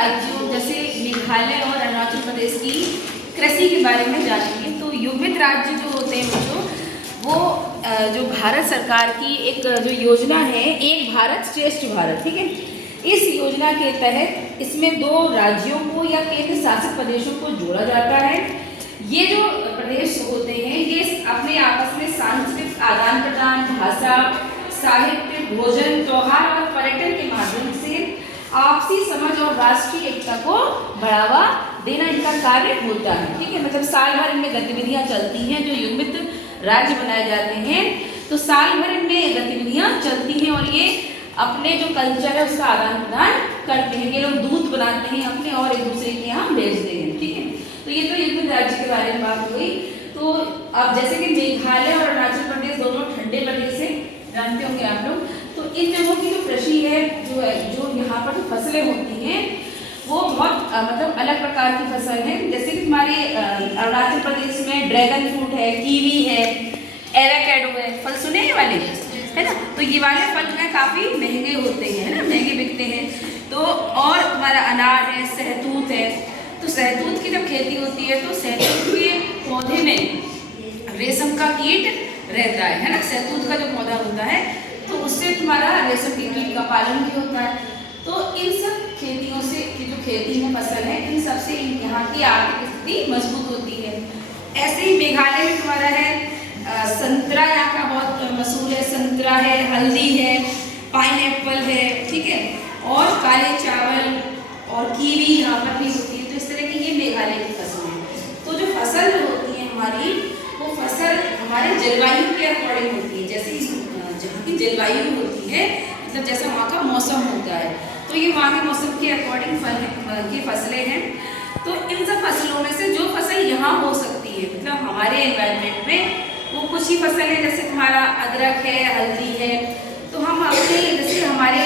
राज्यों जैसे मेघालय और अरुणाचल प्रदेश की कृषि के बारे में जानेंगे। तो युग्मित राज्य जो होते हैं बच्चों, वो जो भारत सरकार की एक जो योजना है, एक भारत श्रेष्ठ भारत, ठीक है। इस योजना के तहत इसमें 2 राज्यों को या केंद्र शासित प्रदेशों को जोड़ा जाता है। ये जो प्रदेश होते हैं ये अपने आपस में सांस्कृतिक आदान प्रदान, भाषा, साहित्य, भोजन, त्योहार और पर्यटन के माध्यम से आपसी समझ और राष्ट्रीय एकता को बढ़ावा देना इनका कार्य होता है, ठीक है। मतलब साल भर इनमें गतिविधियां चलती हैं। जो युग्मित राज्य बनाए जाते हैं तो साल भर इनमें गतिविधियां चलती हैं और ये अपने जो कल्चर है उसका आदान प्रदान करते हैं। ये लोग दूत बनाते हैं अपने और एक दूसरे के यहाँ भेजते हैं, ठीक है। तो ये तो युग्मित राज्य के बारे में बात हुई। तो अब जैसे कि मेघालय और अरुणाचल प्रदेश दोनों ठंडे प्रदेश है, जानते होंगे आप लोग। तो इन जगहों की जो कृषि है, जो यहाँ पर जो फसलें होती हैं वो बहुत मतलब अलग प्रकार की फसल है। जैसे कि हमारे अरुणाचल प्रदेश में ड्रैगन फ्रूट है, कीवी है, एवोकाडो है, फल सुने ये वाले, है ना। तो ये वाले फल जो है काफ़ी महंगे होते हैं, है ना, महंगे बिकते हैं। तो और हमारा अनार है, सहतूत है। तो सहतूत की जब खेती होती है तो सहतूत के पौधे में रेशम का कीट रहता है ना। सहतूत का जो पौधा होता है तो उससे तुम्हारा रेशम के कीट का पालन भी होता है। तो इन सब खेतियों से की जो खेती में फसल है, इन सब से यहाँ की आर्थिक स्थिति मजबूत होती है। ऐसे ही मेघालय में तुम्हारा है संतरा, यहाँ का बहुत मशहूर है। संतरा है, हल्दी है, पाइनएप्पल है, ठीक है, और काले चावल और कीवी यहाँ पर भी होती है। तो इस तरह की ये मेघालय की फसल है। तो जो फसल होती है हमारी, वो फसल हमारे जलवायु के अकॉर्डिंग होती है। जैसे जहाँ की जलवायु होती है, मतलब जैसा वहाँ का मौसम होता है, तो ये वहाँ के मौसम के अकॉर्डिंग की फसलें हैं। तो इन सब फसलों में से जो फसल यहाँ हो सकती है, मतलब हमारे एनवायरनमेंट में, वो कुछ ही फसल है। जैसे तुम्हारा अदरक है, हल्दी है। तो हम अपने जैसे हमारे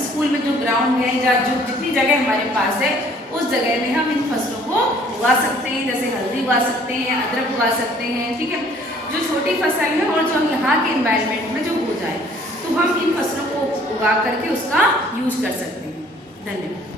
स्कूल में जो ग्राउंड है या जो जितनी जगह हमारे पास है उस जगह में हम इन फसलों को उगा सकते हैं। जैसे हल्दी उगा सकते हैं, अदरक उगा सकते हैं, ठीक है। जो छोटी फसल है और जो हम यहाँ के एनवायरनमेंट में जो हो जाए, तो हम इन फसलों को उगा करके उसका यूज कर सकते हैं। धन्यवाद।